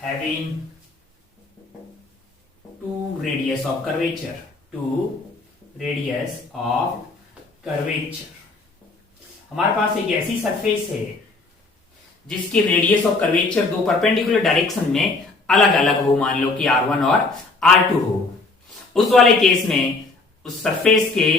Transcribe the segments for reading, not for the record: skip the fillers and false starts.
having two radius of curvature, two radius of curvature। हमारे पास एक ऐसी सरफेस है जिसकी रेडियस ऑफ कर्वेचर दो परपेंडिकुलर डायरेक्शन में अलग अलग हो, मान लो कि R1 और R2 हो। उस वाले केस में उस सरफेस के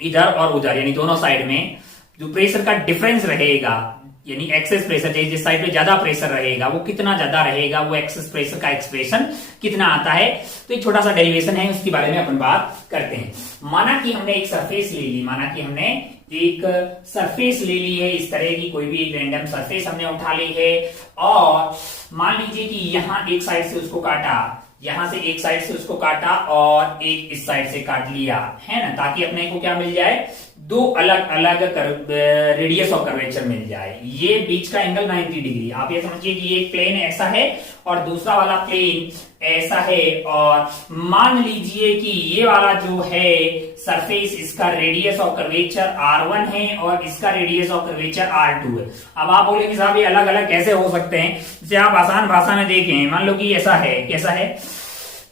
इधर और उधर यानी दोनों साइड में जो प्रेशर का डिफरेंस रहेगा, यानी एक्सेस प्रेशर, जिस साइड पे ज्यादा प्रेशर रहेगा वो कितना ज्यादा रहेगा, वो एक्सेस प्रेशर का एक्सप्रेशन कितना आता है। तो एक छोटा सा डेरिवेशन है, उसके बारे में अपन बात करते हैं। माना कि हमने एक सरफेस ले ली, माना कि हमने एक सरफेस ले ली है, इस तरह की कोई भी एक रैंडम सरफेस हमने उठा ली है, और मान लीजिए कि यहां एक साइड से उसको काटा, यहां से एक साइड से उसको काटा और एक इस साइड से काट लिया है ना, ताकि अपने को क्या मिल जाए, दो अलग अलग रेडियस ऑफ कर्वेचर मिल जाए। ये बीच का एंगल 90 डिग्री। आप ये समझिए कि एक प्लेन ऐसा है और दूसरा वाला प्लेन ऐसा है, और मान लीजिए कि ये वाला जो है सरफेस, इसका रेडियस ऑफ कर्वेचर R1 है और इसका रेडियस ऑफ कर्वेचर R2 है। अब आप बोलेंगे साहब ये अलग अलग कैसे हो सकते हैं? जैसे आप आसान भाषा में देखें, मान लो कि ऐसा है, कैसा है,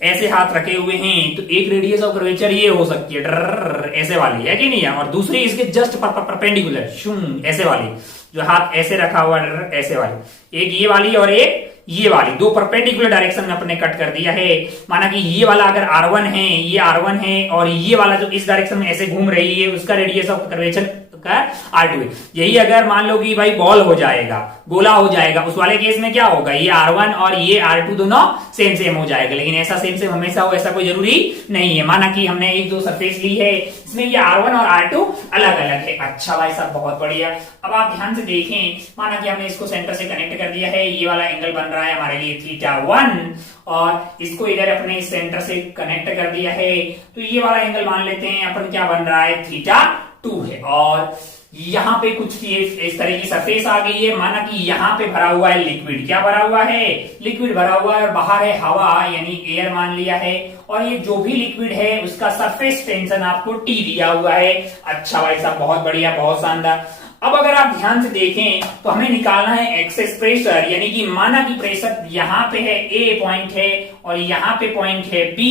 ऐसे हाथ रखे हुए हैं, तो एक रेडियस ऑफ कर्वेचर ये हो सकती है डर ऐसे वाली, है कि नहीं है, और दूसरी इसके जस्ट परपेंडिकुलर शून ऐसे वाली, जो हाथ ऐसे रखा हुआ डर ऐसे वाली, एक ये वाली और एक ये वाली, दो परपेंडिकुलर डायरेक्शन में अपने कट कर दिया है। माना कि ये वाला अगर R1 है, ये R1 है, और ये वाला जो इस डायरेक्शन में ऐसे घूम रही है उसका रेडियस ऑफ कर्वेचर का R2 है। यही अगर मान लो कि भाई बॉल हो जाएगा, गोला हो जाएगा, उस वाले केस में क्या होगा, ये R1 और ये R2 दोनों सेम सेम हो जाएगा। लेकिन ऐसा सेम सेम हमेशा हो ऐसा कोई जरूरी नहीं है। माना कि हमने एक दो सरफेस ली है, इसमें ये R1 और R2 अलग अलग है। अच्छा भाई साहब बहुत बढ़िया। अब आप ध्यान से देखें, माना कि हमने इसको सेंटर से कनेक्ट कर दिया है, ये वाला एंगल बन रहा है हमारे लिए θ1, और इसको इधर अपने सेंटर से कनेक्ट कर दिया है, तो ये वाला एंगल मान लेते हैं अपन क्या बन रहा है, θ2 है। और यहाँ पे कुछ इस तरह की सरफेस आ गई है। माना कि यहाँ पे भरा हुआ है लिक्विड, क्या भरा हुआ है, लिक्विड भरा हुआ है, और बाहर है हवा यानी एयर मान लिया है, और ये जो भी लिक्विड है उसका सरफेस टेंशन आपको T दिया हुआ है। अच्छा भाई साहब बहुत बढ़िया, बहुत शानदार। अब अगर आप ध्यान से देखें तो हमें निकालना है एक्सेस प्रेशर, यानी कि माना कि प्रेशर यहाँ पे है A पॉइंट है और यहाँ पे पॉइंट है B।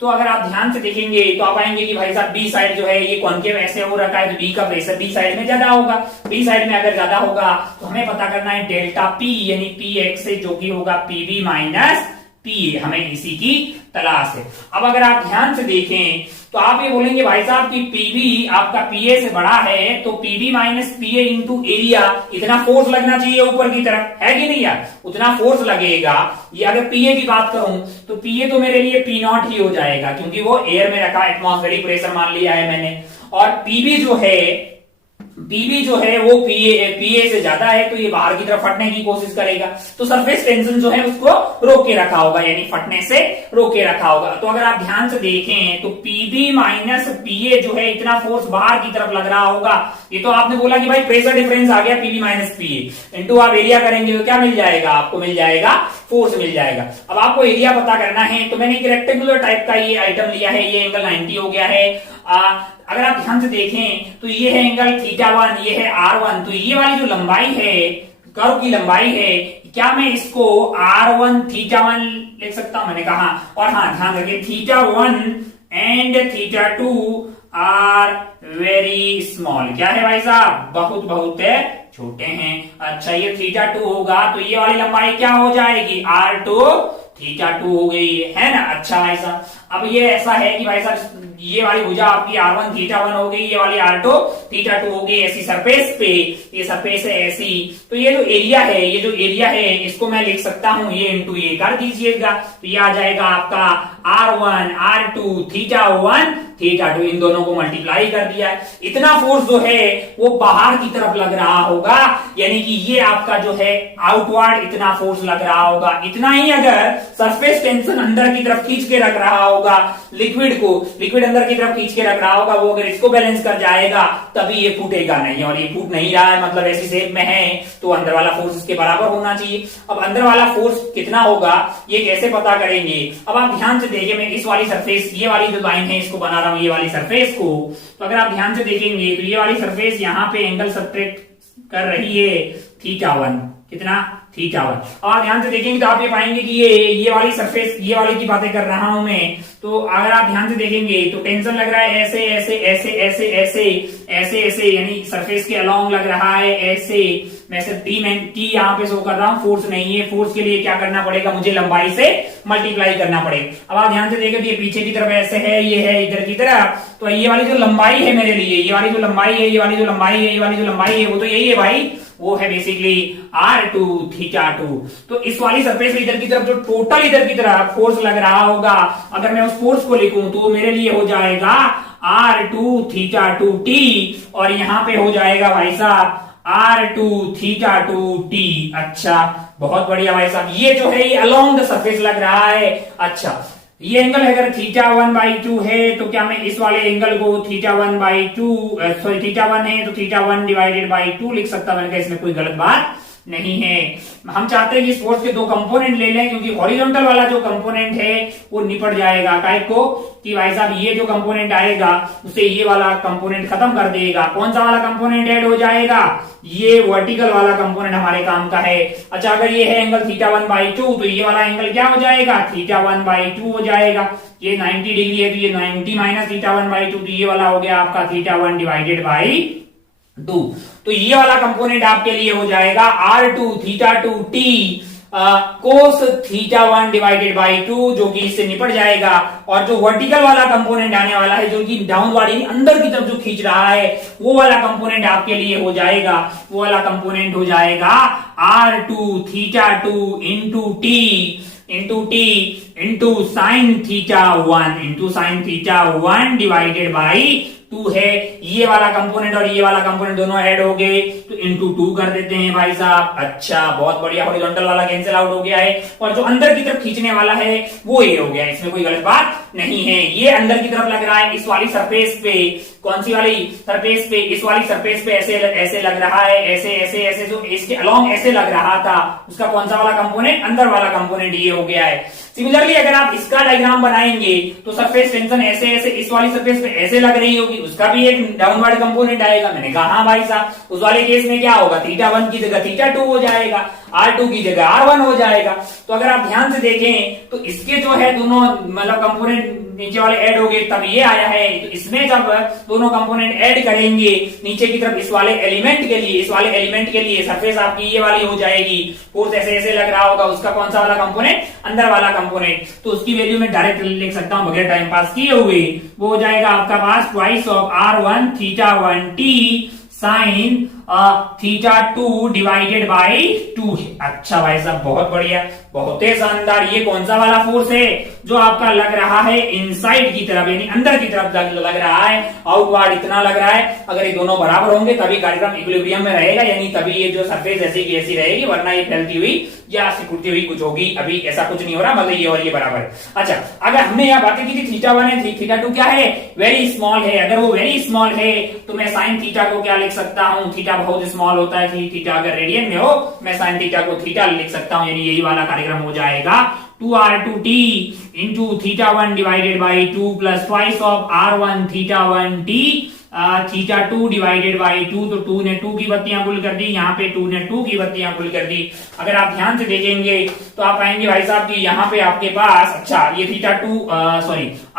तो अगर आप ध्यान से देखेंगे तो आप पाएंगे कि भाई साहब बी साइड जो है ये कॉन्केव ऐसे हो रखा है, तो बी का प्रेशर बी साइड में ज्यादा होगा। बी साइड में अगर ज्यादा होगा तो हमें पता करना है डेल्टा पी, यानी पी एक्स से, जो कि होगा पीबी माइनस पी, हमें इसी की तलाश है। अब अगर आप ध्यान से देखें तो आप ये बोलेंगे भाई साहब कि पीबी आपका पीए से बड़ा है, तो पीबी माइनस पीए इंटू एरिया, इतना फोर्स लगना चाहिए ऊपर की तरफ, है कि नहीं यार, उतना फोर्स लगेगा। ये अगर पीए की बात करूं तो पीए तो मेरे लिए पी नॉट ही हो जाएगा, क्योंकि वो एयर में रखा एटमॉस्फेरिक प्रेशर मान लिया है मैंने। और पीबी जो है वो पीए से ज्यादा है, तो ये बाहर की तरफ फटने की कोशिश करेगा, तो सरफेस टेंशन जो है उसको रोक के रखा होगा, यानी फटने से रोक के रखा होगा। तो अगर आप ध्यान से देखें तो पीबी माइनस पीए जो है इतना फोर्स बाहर की तरफ लग रहा होगा। ये तो आपने बोला कि भाई प्रेशर डिफरेंस आ गया पीबी माइनस पीए, इंटू आप एरिया करेंगे तो क्या मिल जाएगा, आपको मिल जाएगा फोर्स मिल जाएगा। अब आपको एरिया पता करना है, तो मैंने एक रेक्टेंगुलर टाइप का ये आइटम लिया है, ये एंगल 90 हो गया है। अगर आप ध्यान से देखें तो ये है एंगल θ1, ये है R1, तो ये वाली जो लंबाई है, कर्व की लंबाई है, क्या मैं इसको R1 θ1 लिख सकता हूं, मैंने कहा। और हाँ ध्यान रखिए θ1 एंड θ2 आर वेरी स्मॉल, क्या है भाई साहब, बहुत बहुत छोटे हैं। अच्छा ये θ2 होगा तो ये वाली लंबाई क्या हो जाएगी, R2 θ2 हो गई है ना। अच्छा भाई साहब अब ये ऐसा है कि भाई साहब ये वाली भुजा आपकी R1 θ1 हो गई, ये वाली R2 θ2 हो गई, ऐसी सरफेस पे, ये सरफेस है ऐसी। तो ये जो एरिया है, ये जो एरिया है इसको मैं लिख सकता हूं ये इंटू ये कर दीजिएगा, तो ये आ जाएगा आपका R1 R2 θ1 θ2, इन दोनों को मल्टीप्लाई कर दिया है। इतना फोर्स जो है वो बाहर की तरफ लग रहा होगा, यानी कि ये आपका जो है आउटवर्ड इतना फोर्स लग रहा होगा। इतना ही अगर सरफेस टेंशन अंदर की तरफ खींच के रख रहा होगा लिक्विड को, लिक्विड अंदर की तरफ खींच के रख रहा होगा, वो अगर इसको बैलेंस कर जाएगा तभी ये फूटेगा नहीं, और ये फूट नहीं रहा है मतलब ऐसी शेप में है, तो अंदर वाला फोर्स इसके बराबर होना चाहिए। अब अंदर वाला फोर्स कितना होगा ये कैसे पता करेंगे। अब आप ध्यान से देखिए, मैं इस वाली सरफेस, ये वाली जो लाइन है इसको बना रहा हूं, ये वाली सरफेस को, तो अगर आप ध्यान से देखेंगे तो ये वाली सरफेस यहाँ पे एंगल सब्ट्रैक्ट कर रही है θ1, कितना थीटा वन। और ध्यान से देखेंगे तो आप ये पाएंगे कि ये वाली सरफेस, ये वाली की बातें कर रहा हूं मैं, तो अगर आप ध्यान से देखेंगे तो टेंशन लग रहा है ऐसे ऐसे ऐसे ऐसे ऐसे ऐसे ऐसे, यानी सरफेस के अलोंग लग रहा है ऐसे। मैं सिर्फ टी यहाँ पे शो कर रहा हूँ, फोर्स नहीं है। फोर्स के लिए क्या करना पड़ेगा, मुझे लंबाई से मल्टीप्लाई करना पड़ेगा। अब आप ध्यान से देखें तो ये पीछे की तरफ ऐसे है, ये है इधर की तरफ, तो ये वाली जो लंबाई है मेरे लिए, ये वाली जो लंबाई है, ये वाली जो लंबाई है, ये वाली जो लंबाई है, वो तो यही है भाई, वो है बेसिकली r2 θ2। तो इस वाली सरफेस इधर की तरफ जो टोटल इधर की तरफ फोर्स लग रहा होगा, अगर मैं उस फोर्स को लिखूं तो मेरे लिए हो जाएगा r2 θ2t, और यहां पे हो जाएगा भाई साहब r2 θ2t। अच्छा, बहुत बढ़िया भाई साहब। ये जो है ये अलोंग द सरफेस लग रहा है। अच्छा, ये एंगल अगर θ1/2 है तो क्या मैं इस वाले एंगल को θ1/2 सॉरी θ1 है तो θ1/2 लिख सकता, मैंने कहा इसमें कोई गलत बात नहीं है। हम चाहते हैं कि इस फोर्स के दो कंपोनेंट ले लें, क्योंकि हॉरिजॉन्टल वाला जो कंपोनेंट है वो निपट जाएगा। काहे को कि भाई साहब ये जो कंपोनेंट आएगा उसे ये वाला कंपोनेंट खत्म कर देगा। कौन सा वाला कंपोनेंट ऐड हो जाएगा, ये वर्टिकल वाला कंपोनेंट हमारे काम का है। अच्छा, अगर ये है एंगल θ1/2 तो ये वाला एंगल क्या हो जाएगा, θ1/2 हो जाएगा। ये 90 डिग्री है तो ये 90 माइनस θ1/2, तो ये वाला हो गया आपका θ1/2। तो ये वाला कंपोनेंट आपके लिए हो जाएगा r2 θ2t cos θ1/2, जो कि इससे निपट जाएगा। और जो वर्टिकल वाला कंपोनेंट आने वाला है, जो कि डाउनवर्ड यानी अंदर की तरफ जो खींच रहा है, वो वाला कंपोनेंट आपके लिए हो जाएगा, वो वाला कंपोनेंट हो जाएगा r2 θ2 into t into sine θ1 divided by 2 है। ये वाला कंपोनेंट और ये वाला कंपोनेंट दोनों ऐड हो गए तो इंटू 2 कर देते हैं भाई साहब। अच्छा, बहुत बढ़िया, हॉरिजॉन्टल वाला कैंसिल आउट हो गया है और जो अंदर की तरफ खींचने वाला है वो ये हो गया, इसमें कोई गलत बात नहीं है। ये अंदर की तरफ लग रहा है इस वाली सरफेस पे। कौन सी वाली सरफेस पे, इस वाली सरफेस पे ऐसे ऐसे लग रहा है, ऐसे ऐसे ऐसे, जो इसके अलोंग ऐसे लग रहा था, उसका कौन सा वाला कंपोनेंट, अंदर वाला कंपोनेंट ये हो गया है। सिमिलरली अगर आप इसका डायग्राम बनाएंगे तो सरफेस टेंशन ऐसे ऐसे इस वाली सरफेस पे ऐसे लग रही होगी, उसका भी एक डाउनवर्ड कंपोनेंट आएगा। मैंने कहा हाँ भाई साहब, उस वाले केस में क्या होगा, θ1 की जगह θ2 हो जाएगा, r2 की जगह r1 हो जाएगा। तो अगर आप ध्यान से देखें तो इसके जो है दोनों मतलब कंपोनेंट नीचे वाले ऐड हो गए, तब ये आया है। तो इसमें जब दोनों कंपोनेंट ऐड करेंगे नीचे की तरफ इस वाले एलिमेंट के लिए, इस वाले एलिमेंट के लिए सरफेस आपकी ये वाली हो जाएगी। फोर्स ऐसे ऐसे लग रहा होगा, उसका कौन सा वाला कंपोनेंट, अंदर वाला कंपोनेंट। तो उसकी वैल्यू में डायरेक्ट लिख सकता हूं बगैर टाइम पास किए हुए। वो हो जाएगा आपका पास twice of r1 θ1t sine θ2 divided by 2 है। अच्छा भाई साहब, बहुत बढ़िया, बहुत ही शानदार। ये कौन सा वाला फोर्स है जो आपका लग रहा है इनसाइड की तरफ, यानी अंदर की तरफ लग रहा है, आउटवर्ड इतना लग रहा है। अगर ये दोनों बराबर होंगे तभी कार्यक्रम इक्विलिब्रियम में रहेगा, यानी तभी ये जो सरफेस ऐसी की ऐसी रहेगी, वरना ये फैलती हुई या सिकुड़ती हुई कुछ होगी। अभी ऐसा कुछ नहीं हो रहा, मतलब ये और ये बराबर। अच्छा, अगर हमने यहाँ बातें की थी θ1 है, θ2 क्या है, वेरी स्मॉल है। अगर वो वेरी स्मॉल है तो मैं साइन थीटा को क्या लिख सकता हूँ, थीटा बहुत स्मॉल होता है, थीटा अगर रेडियन में हो, मैं साइन थीटा को थीटा लिख सकता हूँ, यानी यही वाला कार्यक्रम हो जाएगा 2r2t into θ1 divided by 2 plus twice of r1 θ1t θ2 divided by 2। तो 2 ने 2 की बत्तियां गुल कर दी, यहाँ पे 2 ने 2 की बत्तियां गुल कर दी। अगर आप ध्यान से देखेंगे तो आप पाएंगे भाई साहब कि यहाँ पे आपके पास, अच्छा ये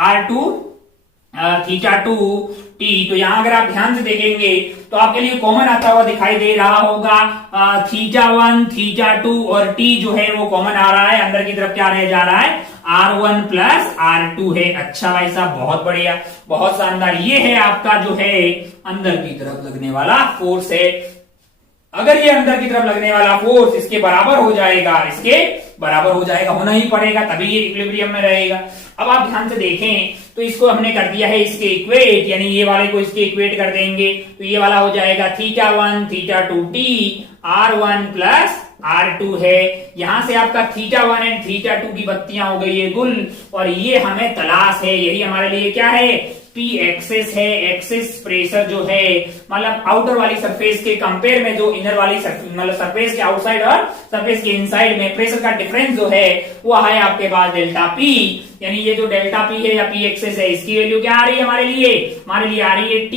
r2 θ2t, तो यहाँ अगर आप ध्यान से देखेंगे तो आपके लिए कॉमन आता हुआ दिखाई दे रहा होगा। θ1 θ2 और t जो है वो कॉमन आ रहा है, अंदर की तरफ क्या रह जा रहा है, r1 प्लस r2 है। अच्छा भाई साहब, बहुत बढ़िया, बहुत शानदार। ये है आपका जो है अंदर की तरफ लगने वाला फोर्स है। अगर ये अंदर की तरफ लगने वाला फोर्स इसके बराबर हो जाएगा, इसके बराबर हो जाएगा, होना ही पड़ेगा, तभी ये इक्विलिब्रियम में रहेगा। अब आप ध्यान से देखें तो इसको हमने कर दिया है इसके इक्वेट, यानी ये वाले को इसके इक्वेट कर देंगे तो ये वाला हो जाएगा θ1 θ2t r1 प्लस r2 है। यहां से आपका θ1 एंड θ2 की बत्तियां हो गई है गुल, और ये हमें तलाश है, यही हमारे लिए क्या है, P एक्सेस है, एक्सेस प्रेशर जो है मतलब आउटर वाली सरफेस के कंपेयर में जो इनर वाली मतलब सरफेस के आउटसाइड और सरफेस के इनसाइड में प्रेशर का डिफरेंस जो है वो है आपके पास डेल्टा P। यानी ये जो डेल्टा P है या P एक्सेस है इसकी वैल्यू क्या आ रही है हमारे लिए आ रही है T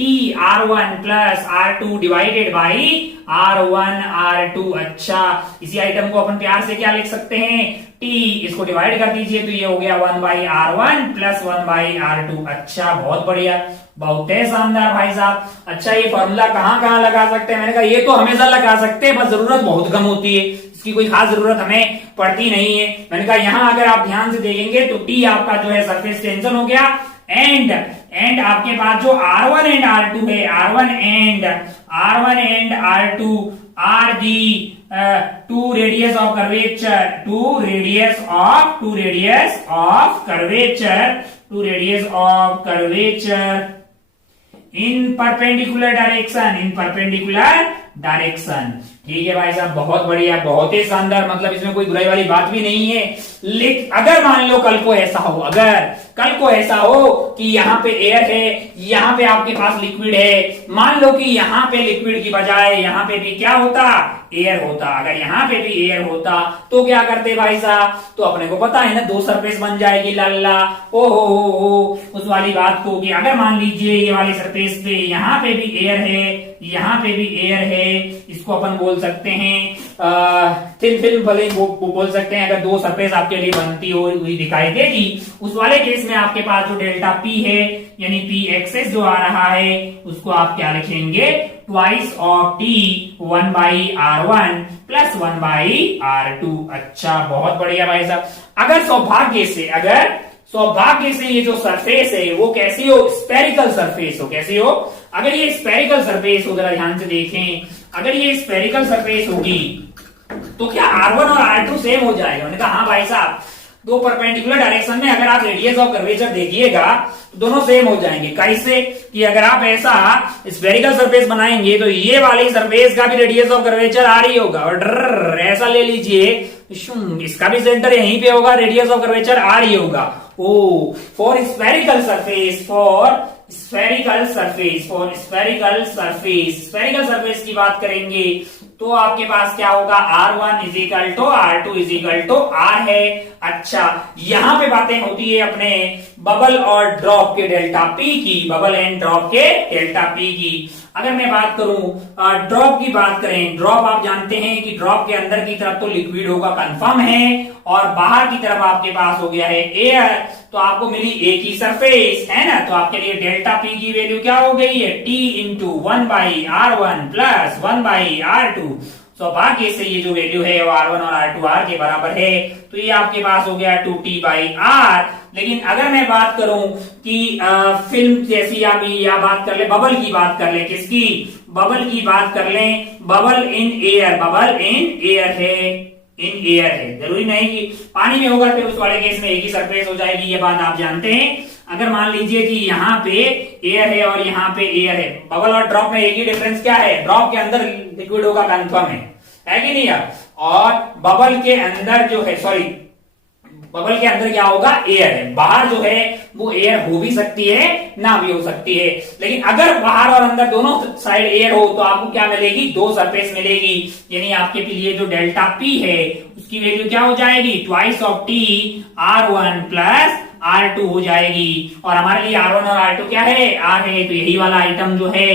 R1 plus R2 divided by R1 R2। अच्छा, इसी आइटम को अपन प्यार से क्या लिख सकते हैं T, इसको डिवाइड कर दीजिए तो ये हो गया 1 by R1 plus 1 by R2। अच्छा, बहुत बढ़िया, बहुत ही शानदार भाई साहब। अच्छा, ये फॉर्मूला कहाँ कहाँ लगा सकते हैं? मैंने कहा ये तो हमेशा लगा सकते हैं, बस जरूरत बहुत कम होती है, इसकी कोई खास जरूरत हमें पड़ती नहीं है। मैंने कहा यहाँ अगर आप ध्यान से देखेंगे तो T आपका जो है सरफेस टेंशन हो गया एंड आपके पास जो R1 एंड R2 है, R1 and R2 are the two radius of curvature, two radius of curvature in perpendicular direction. ठीक है भाई साहब, बहुत बढ़िया, बहुत ही शानदार, मतलब इसमें कोई बुराई वाली बात भी नहीं है। लेकिन अगर मान लो कल को ऐसा हो कि यहाँ पे एयर है, यहाँ पे आपके पास लिक्विड है, मान लो कि यहाँ पे लिक्विड की बजाय यहाँ पे भी क्या होता, एयर होता। अगर यहाँ पे भी एयर होता तो क्या करते भाई साहब? तो अपने को पता है ना, दो सरफेस बन जाएगी लल्ला ओ हो उस वाली बात को कि अगर मान लीजिए ये वाली सरफेस पे यहाँ पे भी एयर है, यहाँ पे भी एयर है, इसको अपन बोल सकते हैं थिन फिल्म बलिंग बोल सकते हैं। अगर दो सरफेस आपके लिए बनती हुई दिखाई देगी, उस वाले केस में आपके पास जो डेल्टा P है यानी P एक्सेस जो आ रहा है उसको आप क्या लिखेंगे, twice of T 1 by R1 plus 1 by R2। अच्छा, बहुत बढ़िया भाई साहब। अगर सौभाग्य से ये जो सरफेस है वो कैसी हो, स्पेरिकल सरफेस हो। कैसी हो? अगर ये स्पेरिकल सरफेस हो, जरा ध्यान से देखें, अगर ये स्पेरिकल सरफेस होगी तो क्या R1 और R2 सेम हो जाएगा? मैंने कहा हाँ भाई साहब, दो परपेंडिकुलर डायरेक्शन में अगर आप रेडियस ऑफ कर्वेचर देखिएगा तो दोनों सेम हो जाएंगे। कैसे? कि अगर आप ऐसा स्फेरिकल सरफेस बनाएंगे तो ये वाली सरफेस का भी रेडियस ऑफ कर्वेचर आ रही होगा, और ऐसा ले लीजिए इसका भी सेंटर यहीं पे होगा, रेडियस ऑफ कर्वेचर आ रही होगा। ओ फॉर स्फेरिकल सरफेस की बात करेंगे तो आपके पास क्या होगा, R1 is equal to R2 is equal to R है। अच्छा, यहां पे बातें होती है अपने बबल और ड्रॉप के डेल्टा P की, बबल एंड ड्रॉप के डेल्टा P की। अगर मैं बात करूं ड्रॉप की बात करें, ड्रॉप आप जानते हैं कि ड्रॉप के अंदर की तरफ तो लिक्विड होगा कंफर्म है, और बाहर की तरफ आपके पास हो गया है एयर, तो आपको मिली एक ही सरफेस है ना। तो आपके लिए डेल्टा P की वैल्यू क्या हो गई है, T into 1 by R1 plus 1 by R2। सौभाग्य से ये जो वैल्यू है वो R1 और R2 R के बराबर है, तो ये आपके पास हो गया 2T बाई R। लेकिन अगर मैं बात करूं कि फिल्म जैसी या बात कर ले, बबल की बात कर ले, किसकी? बबल की बात कर ले, बबल इन एयर है, जरूरी नहीं कि पानी में होगा, फिर उस वाले केस में एक ही सरफेस हो जाएगी, ये बात आप जानते हैं। अगर मान लीजिए कि यहाँ पे एयर है और यहाँ पे एयर है, बबल और ड्रॉप में एक ही डिफरेंस क्या है, ड्रॉप के अंदर लिक्विड होगा कंफर्म है कि नहीं यार, और बबल के अंदर जो है, बबल के अंदर क्या होगा, एयर है। बाहर जो है वो एयर हो भी सकती है ना भी हो सकती है, लेकिन अगर बाहर और अंदर दोनों साइड एयर हो तो आपको क्या मिलेगी, दो सरफेस मिलेगी। यानी आपके लिए जो डेल्टा P है उसकी वैल्यू क्या हो जाएगी, twice of T R1 plus R2 हो जाएगी। और हमारे लिए R1 और R2 क्या है, R है, तो यही वाला आइटम जो है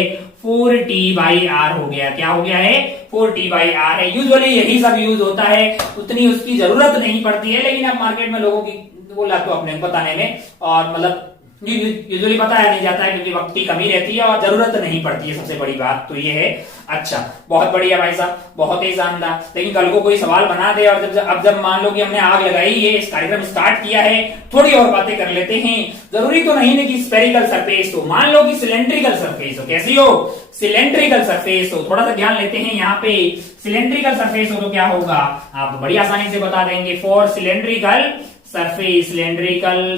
4T बाई R हो गया। क्या हो गया है, 4T बाई R है। यूजुअली यही सब यूज होता है, उतनी उसकी जरूरत नहीं पड़ती है, लेकिन अब मार्केट में लोगों की वो तो अपने बताने में और मतलब यूजुअली बताया नहीं जाता है क्योंकि वक्त की कमी रहती है और जरूरत नहीं पड़ती है, सबसे बड़ी बात तो ये है। अच्छा, बहुत बढ़िया भाई साहब, बहुत ही शानदार। लेकिन कल को कोई सवाल बना दे और जब मान लो कि हमने आग लगाई है, इस कार्यक्रम स्टार्ट किया है, थोड़ी और बातें कर लेते हैं। जरूरी तो नहीं है कि स्फेरिकल सरफेस हो, मान लो कि सिलेंड्रिकल सरफेस हो। कैसी हो, सिलेंड्रिकल सरफेस हो। थोड़ा सा ध्यान लेते हैं, यहाँ पे सिलेंड्रिकल सरफेस हो तो क्या होगा, आप बड़ी आसानी से बता देंगे। फॉर सिलेंड्रिकल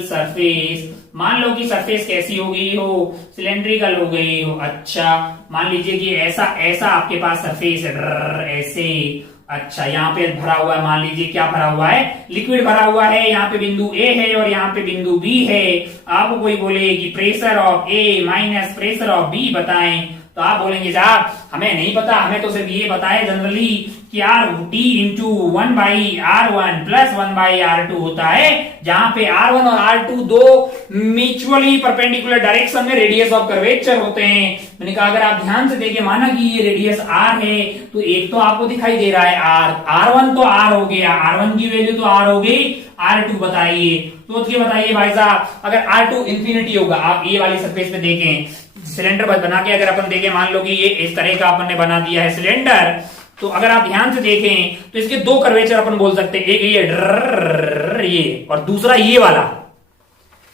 सरफेस, मान लो कि सरफेस कैसी हो गई हो, सिलेंड्रिकल हो गई हो। अच्छा, मान लीजिए कि ऐसा आपके पास सरफेस है, ऐसे। अच्छा, यहाँ पे भरा हुआ है, मान लीजिए क्या भरा हुआ है, लिक्विड भरा हुआ है। यहाँ पे बिंदु A है और यहाँ पे बिंदु B है। आपको कोई बोले कि pressure of A minus pressure of B बताएं, तो आप बोलेंगे साहब हमें नहीं पता, हमें तो सिर्फ ये पता है जनरली कि R T into 1/r1 plus 1/r2 होता है, जहां पे r1 और r2 दो म्यूचुअली परपेंडिकुलर डायरेक्शन में रेडियस ऑफ कर्वेचर होते हैं। मैंने कहा अगर आप ध्यान से देखें, माना कि ये रेडियस r है, तो एक तो आपको दिखाई दे रहा है r1 तो r हो गया, r1 की वैल्यू तो r हो गई, r2 बताइए, सोच के बताइए भाई साहब, अगर r2 इंफिनिटी होगा, आप ये वाली सरफेस पे देखें, सिलेंडर बना के अगर अपन देखें, मान लो कि ये इस तरह का अपन ने बना दिया है सिलेंडर, तो अगर आप ध्यान से देखें तो इसके दो कर्वेचर अपन बोल सकते हैं, एक ये और दूसरा ये वाला।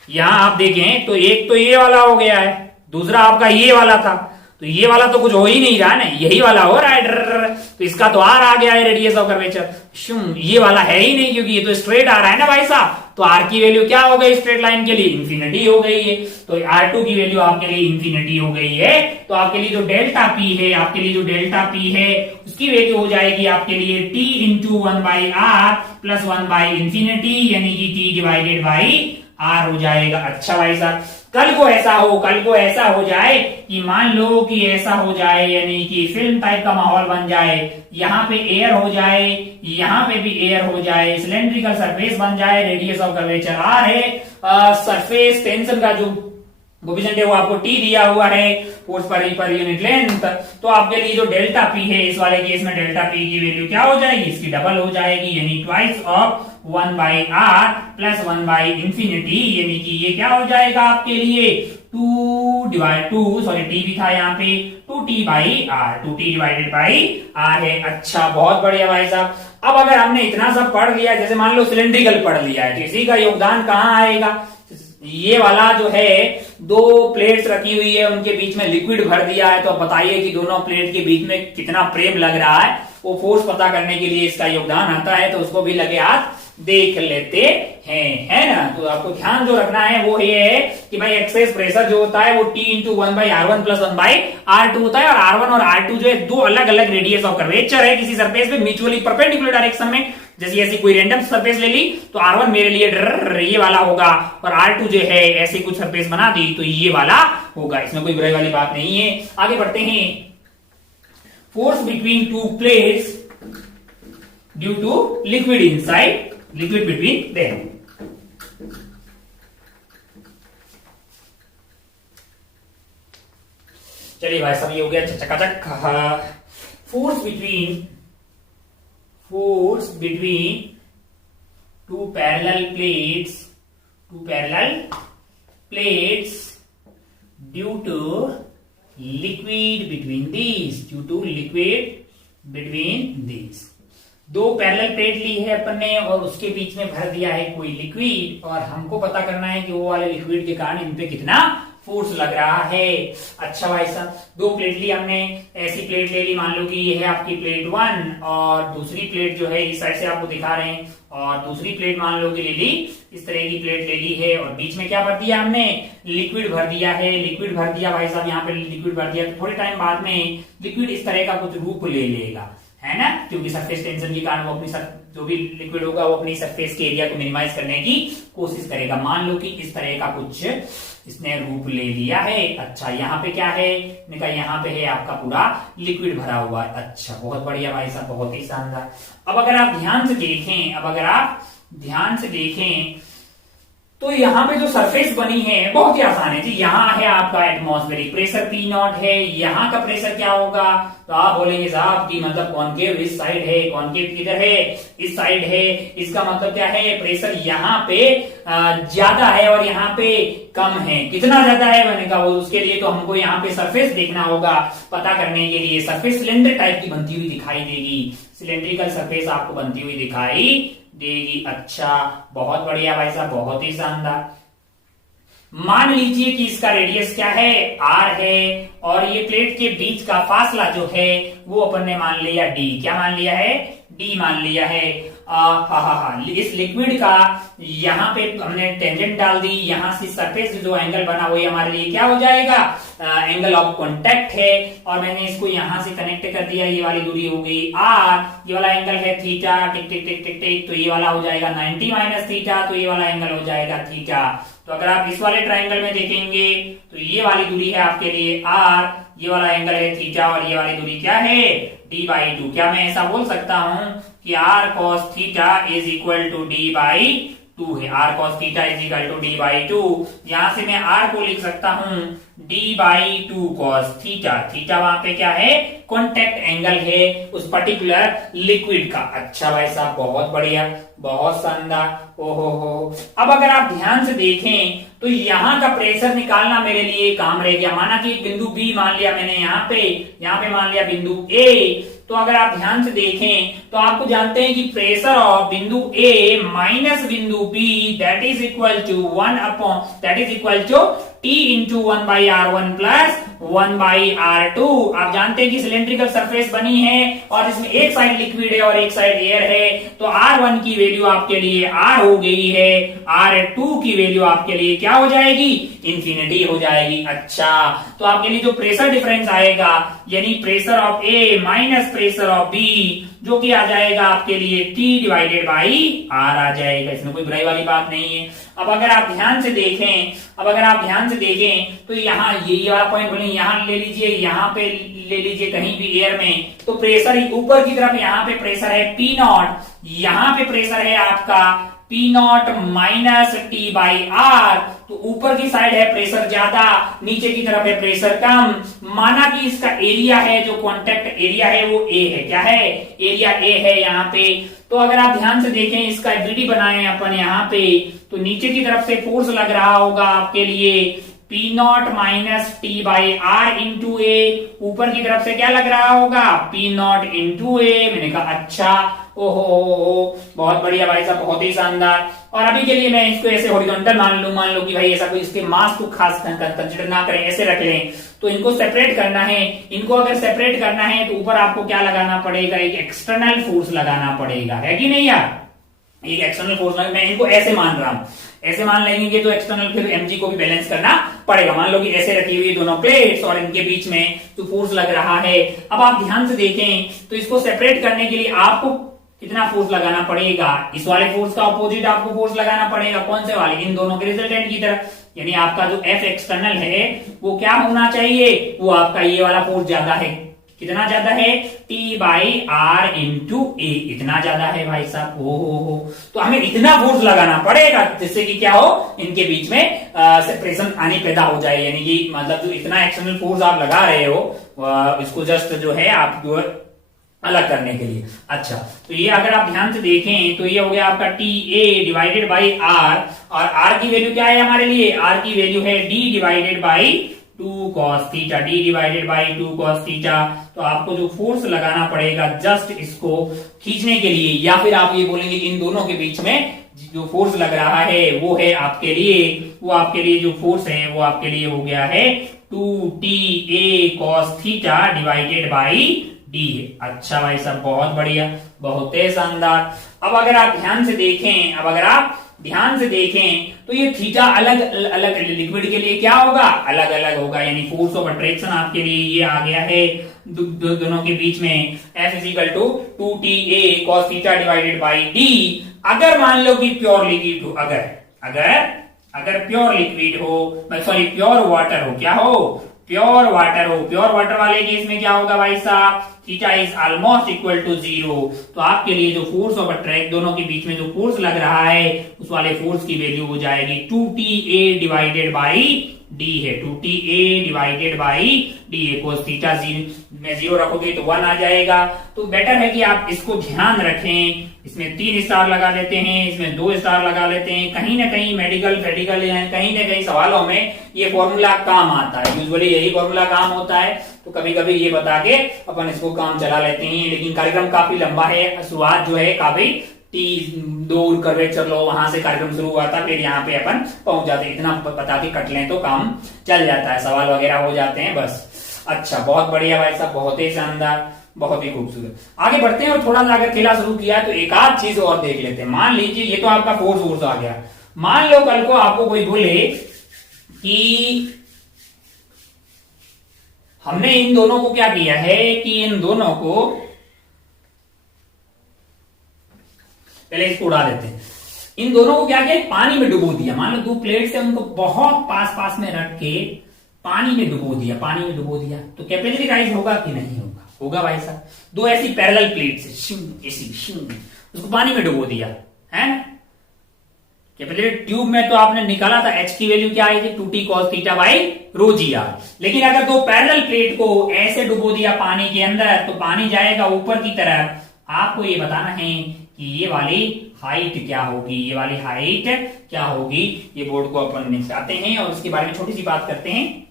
यहां आप देखें तो एक तो ये वाला हो गया है, दूसरा आपका ये वाला था, तो ये वाला तो कुछ हो ही नहीं रहा ना, यही वाला हो रहा है, तो इसका तो आर आ गया है रेडियस ऑफ कर्वेचर, ये वाला है ही नहीं क्योंकि ये तो स्ट्रेट आ रहा है ना भाई साहब, तो आर की वैल्यू क्या हो गई स्ट्रेट लाइन के लिए, इंफिनिटी हो गई है, तो R2 की वैल्यू आपके लिए इंफिनिटी हो गई है, तो आपके लिए जो डेल्टा P है, आपके लिए जो डेल्टा P है उसकी वैल्यू हो जाएगी आपके लिए T इंटू 1/r प्लस 1/इंफिनिटी, यानी कि T डिवाइडेड बाई R हो जाएगा। अच्छा भाई साहब, कल को ऐसा हो जाए कि मान लो कि ऐसा हो जाए, यानी कि फिल्म टाइप का माहौल बन जाए, यहाँ पे एयर हो जाए, यहाँ पे भी एयर हो जाए, सिलेंड्रिकल सरफेस बन जाए, रेडियस ऑफ कर्वेचर आर है, सरफेस टेंशन का जो कोएफिशिएंट है वो आपको टी दिया हुआ है, फोर्स पर यूनिट लेंथ, तो आपके लिए जो डेल्टा पी है, इस वाले केस में डेल्टा पी की वैल्यू क्या हो जाएगी, इसकी डबल हो जाएगी, यानी ट्वाइस ऑफ 1/r प्लस 1/इंफिनिटी, यानी कि ये क्या हो जाएगा आपके लिए 2 सॉरी टी भी था यहाँ पे 2t/r, 2t divided by r है। अच्छा बहुत बढ़िया भाई साहब, अब अगर हमने इतना सब पढ़ लिया, जैसे मान लो सिलेंड्रिकल पढ़ लिया है, तो इसी का योगदान कहाँ आएगा, ये वाला जो है दो प्लेट्स रखी हुई है, उनके बीच में लिक्विड भर दिया है, तो बताइए कि दोनों प्लेट के बीच में कितना प्रेम लग रहा है, वो फोर्स पता करने के लिए इसका योगदान आता है, तो उसको भी लगे हाथ देख लेते हैं, है ना। तो आपको ध्यान जो रखना है वो ये है कि भाई एक्सेस प्रेशर जो होता है वो T into 1/r1 plus 1/r2 होता है, और r1 और r2 जो है दो अलग अलग रेडियस ऑफ कर्वेचर है किसी सरफेस पे म्यूचुअली परपेंडिकुलर डायरेक्शन में। जैसे ऐसी कोई रैंडम सरफेस ले ली तो r1 मेरे लिए ये वाला होगा, और r2 जो है ऐसी कुछ सरफेस बना दी तो ये वाला होगा, इसमें कोई बुराई वाली बात नहीं है। आगे बढ़ते हैं, force between two plates due to liquid inside, liquid between them. चलिए भाई सब ये हो गया चकाचक। Force between two parallel plates due to liquid between these, दो पैरेलल प्लेट ली है अपन ने और उसके बीच में भर दिया है कोई लिक्विड, और हमको पता करना है कि वो वाले लिक्विड के कारण इन पे कितना फोर्स लग रहा है। अच्छा भाई साहब, दो प्लेट ली हमने, ऐसी प्लेट ले ली, मान लो कि ये है आपकी प्लेट 1 और दूसरी प्लेट जो है इस साइड से आपको दिखा रहे हैं, और दूसरी प्लेट मान लो कि ले ली, इस तरह की प्लेट ले ली है, और बीच में क्या भर दिया हमने, लिक्विड भर दिया है। लिक्विड भर दिया भाई साहब, यहाँ पे लिक्विड भर दिया, तो थोड़े टाइम बाद में लिक्विड इस तरह का कुछ रूप ले लेगा, है ना, क्योंकि सरफेस टेंशन के कारण वो अपनी जो भी लिक्विड होगा वो अपनी सरफेस के एरिया को मिनिमाइज करने की कोशिश करेगा। मान लो कि इस तरह का कुछ इसने रूप ले लिया है। अच्छा यहाँ पे क्या है, यहाँ पे है आपका पूरा लिक्विड भरा हुआ है। अच्छा बहुत बढ़िया भाई साहब, बहुत ही शानदार। अब अगर आप ध्यान से देखें तो यहाँ पे जो सरफेस बनी है बहुत ही आसान है जी। यहाँ है आपका एटमॉस्फेरिक प्रेशर P0 है, यहाँ का प्रेशर क्या होगा, तो आप बोलेंगे साहब कि मतलब कॉनकेव इस साइड है, कॉनकेव किधर है, इस साइड है, इसका मतलब क्या है, प्रेशर यहाँ पे ज्यादा है और यहाँ पे कम है। कितना ज्यादा है मैंने कहा, वो उसके लिए तो हमको यहाँ पे सरफेस देखना होगा। पता करने के लिए सरफेस सिलेंडर टाइप की बनती हुई दिखाई देगी, सिलेंड्रिकल सरफेस आपको बनती हुई दिखाई देगी। अच्छा बहुत बढ़िया भाई साहब, बहुत ही शानदार। मान लीजिए कि इसका रेडियस क्या है, r है, और ये प्लेट के बीच का फासला जो है वो अपन ने मान लिया डी। क्या मान लिया है? डी मान लिया है। इस लिक्विड का यहाँ पे हमने टेंजेंट डाल दी, यहाँ से सरफेस जो एंगल बना वो हमारे लिए क्या हो जाएगा? एंगल ऑफ कांटेक्ट है। और मैंने इसको यहाँ से कनेक्ट कर दिया, ये वाली दूरी हो गई आर, ये वाला एंगल है थीटा, टिक टिक टिक टिक टिक, तो ये वाला हो जाएगा 90 माइनस थीटा, तो ये वाला एंगल हो जाएगा थीटा। तो अगर आप इस वाले ट्राइंगल में देखेंगे तो ये वाली दूरी है आपके लिए आर, ये वाला एंगल है थीटा, और ये वाली दूरी क्या है? d/2। क्या मैं ऐसा बोल सकता हूं कि r cos theta is equal to d/2 है? r cos theta is equal to d/2। यहां से मैं r को लिख सकता हूं d/2 cos थीटा। थीटा वहां पे क्या है? कॉन्टेक्ट एंगल है उस पर्टिकुलर लिक्विड का। अच्छा भाई साहब, बहुत बढ़िया, बहुत शानदार। ओहो हो। अब अगर आप ध्यान से देखें तो यहाँ का प्रेशर निकालना मेरे लिए काम रह गया। माना कि बिंदु बी मान लिया मैंने यहाँ पे मान लिया बिंदु ए। तो अगर आप ध्यान से देखें तो आपको जानते हैं कि प्रेशर ऑफ बिंदु ए माइनस बिंदु B that is equal to T into 1/r1 plus 1/r2। आप जानते हैं कि सिलेंड्रिकल सरफेस बनी है और इसमें एक साइड लिक्विड है और एक साइड एयर है, तो R1 की वैल्यू आपके लिए R हो गई है, R2 की वैल्यू आपके लिए क्या हो जाएगी? इंफिनिटी हो जाएगी। अच्छा, तो आपके लिए जो प्रेशर डिफरेंस आएगा यानी pressure of A minus pressure of B, जो कि आ जाएगा आपके लिए T/R आ जाएगा। इसमें कोई बुराई वाली बात नहीं है। अब अगर आप ध्यान से देखें तो यहाँ ये वाला पॉइंट बोले, यहाँ ले लीजिए, यहाँ पे ले लीजिए, कहीं भी एयर में, तो प्रेशर ऊपर की तरफ यहाँ पे प्रेशर है P0, यहाँ पे प्रेशर है आपका P0 माइनस T/R। तो ऊपर की साइड है प्रेशर ज्यादा, नीचे की तरफ है प्रेशर कम। माना कि इसका एरिया है, जो कॉन्टेक्ट एरिया है वो ए है। क्या है? एरिया ए है यहाँ पे। तो अगर आप ध्यान से देखें, इसका एफबीडी बनाए अपन यहाँ पे, तो नीचे की तरफ से फोर्स लग रहा होगा आपके लिए P0 माइनस T/R इंटू ए। ऊपर की तरफ से क्या लग रहा होगा? P0 इंटू ए। मैंने कहा अच्छा, ओहो, बहुत बढ़िया भाई साहब, बहुत ही शानदार। और अभी के लिए मैं इसको ऐसे हॉरिजॉन्टल मान लो कि भाई ऐसा कोई इसके मास को खास कंसिडर ना करें, ऐसे रख लें। तो इनको सेपरेट करना है। इनको अगर सेपरेट करना है तो ऊपर आपको क्या लगाना पड़ेगा? एक एक्सटर्नल फोर्स लगाना पड़ेगा, है कि नहीं यार? एक एक्सटर्नल फोर्स, मैं इनको ऐसे मान रहा हूं, ऐसे मान लेंगे तो एक्सटर्नल फिर mg को भी बैलेंस करना पड़ेगा। मान लो कि ऐसे रखी हुई दोनों प्लेट्स और इनके बीच में जो फोर्स लग रहा है। अब आप ध्यान से देखें तो इसको सेपरेट करने के लिए आपको कितना फोर्स लगाना पड़ेगा? इस वाले फोर्स का अपोजिट आपको फोर्स लगाना पड़ेगा। कौन से वाले? इन दोनों के रिजल्टेंट की तरफ। यानी आपका जो F एक्सटर्नल है वो क्या होना चाहिए? वो आपका ये वाला फोर्स ज्यादा है। कितना ज्यादा है? T/R इंटू ए, इतना ज्यादा है भाई साहब। हो। तो हमें इतना फोर्स लगाना पड़ेगा जिससे कि क्या हो, इनके बीच में सेपरेशन आनी पैदा हो जाए। यानी कि मतलब जो इतना एक्सटर्नल फोर्स आप लगा रहे हो इसको जस्ट जो है आप जो अलग करने के लिए। अच्छा, तो ये अगर आप ध्यान से देखें तो ये हो गया आपका TA/R, और R की वैल्यू क्या है हमारे लिए? R की वैल्यू है D/2 cos theta, D/2 cos theta. तो आपको जो फोर्स लगाना पड़ेगा जस्ट इसको खींचने के लिए, या फिर आप ये बोलेंगे इन दोनों के बीच में जो फोर्स लग रहा है वो है आपके लिए जो फोर्स है वो आपके लिए हो गया है 2TA cos थीटा /D। अच्छा भाई साहब, बहुत बढ़िया, बहुत ही शानदार। अब अगर आप ध्यान से देखें तो ये थीटा अलग अलग लिक्विड के लिए क्या होगा? अलग अलग होगा। यानी फोर्स ऑफ अट्रैक्शन आपके लिए ये आ गया है दोनों के बीच में F = 2TA cos theta /D। अगर मान लो कि प्योर लिक्विड हो, अगर प्योर लिक्विड हो, सॉरी प्योर वाटर हो, क्या हो? प्योर वाटर वाले केस में क्या होगा भाई साहब? Theta is almost equal to 0। तो आपके लिए जो फोर्स ऑफ अट्रैक्ट दोनों के बीच में जो फोर्स लग रहा है उस वाले फोर्स की वैल्यू हो जाएगी 2TA/D है, 2TA/D cos थीटा। में 0 रखोगे तो 1 आ जाएगा। तो बेटर है कि आप इसको ध्यान रखें। इसमें 3 स्टार लगा लेते हैं, इसमें 2 स्टार लगा लेते हैं। कहीं ना कहीं मेडिकल कहीं ना कहीं सवालों में ये फॉर्मूला काम आता है। यूजुअली यही फॉर्मूला काम होता है। तो कभी कभी ये बता के अपन इसको काम चला लेते हैं। लेकिन कार्यक्रम काफी लंबा है, शुरुआत जो है काफी T2 कर्वेचर लो, वहां से कार्यक्रम शुरू हुआ था, फिर यहाँ पे अपन पहुंच जाते। इतना बता के कट लें तो काम चल जाता है, सवाल वगैरह हो जाते हैं बस। अच्छा, बहुत बढ़िया भाई साहब, बहुत ही शानदार, बहुत ही खूबसूरत। आगे बढ़ते हैं और थोड़ा सा अगर खेला शुरू किया है तो एक आध चीज और देख लेते हैं। मान लीजिए ये तो आपका फोर्स फोर्स आ गया। मान लो कल को आपको कोई बोले कि हमने इन दोनों को क्या किया है कि इन दोनों को, पहले इसको उड़ा देते हैं, इन दोनों को क्या किया, पानी में डुबो दिया। मान लो दो प्लेट्स है, उनको बहुत पास पास में रख के पानी में डुबो दिया, पानी में डुबो दिया, तो कैपिलरी राइज होगा कि नहीं होगा? होगा भाई साहब। दो ऐसी पैरेलल प्लेट्स उसको पानी में डुबो दिया है ना। कैपिलरी ट्यूब में तो आपने निकाला था एच की वैल्यू क्या आई थी, 2t cos theta by rho G R. लेकिन अगर दो पैरेलल प्लेट को ऐसे डुबो दिया पानी के अंदर तो पानी जाएगा ऊपर की तरफ। आपको ये बताना है कि ये वाली हाइट क्या होगी, ये वाली हाइट क्या होगी। ये बोर्ड को अपन निपटाते हैं और उसके बारे में छोटी सी बात करते हैं।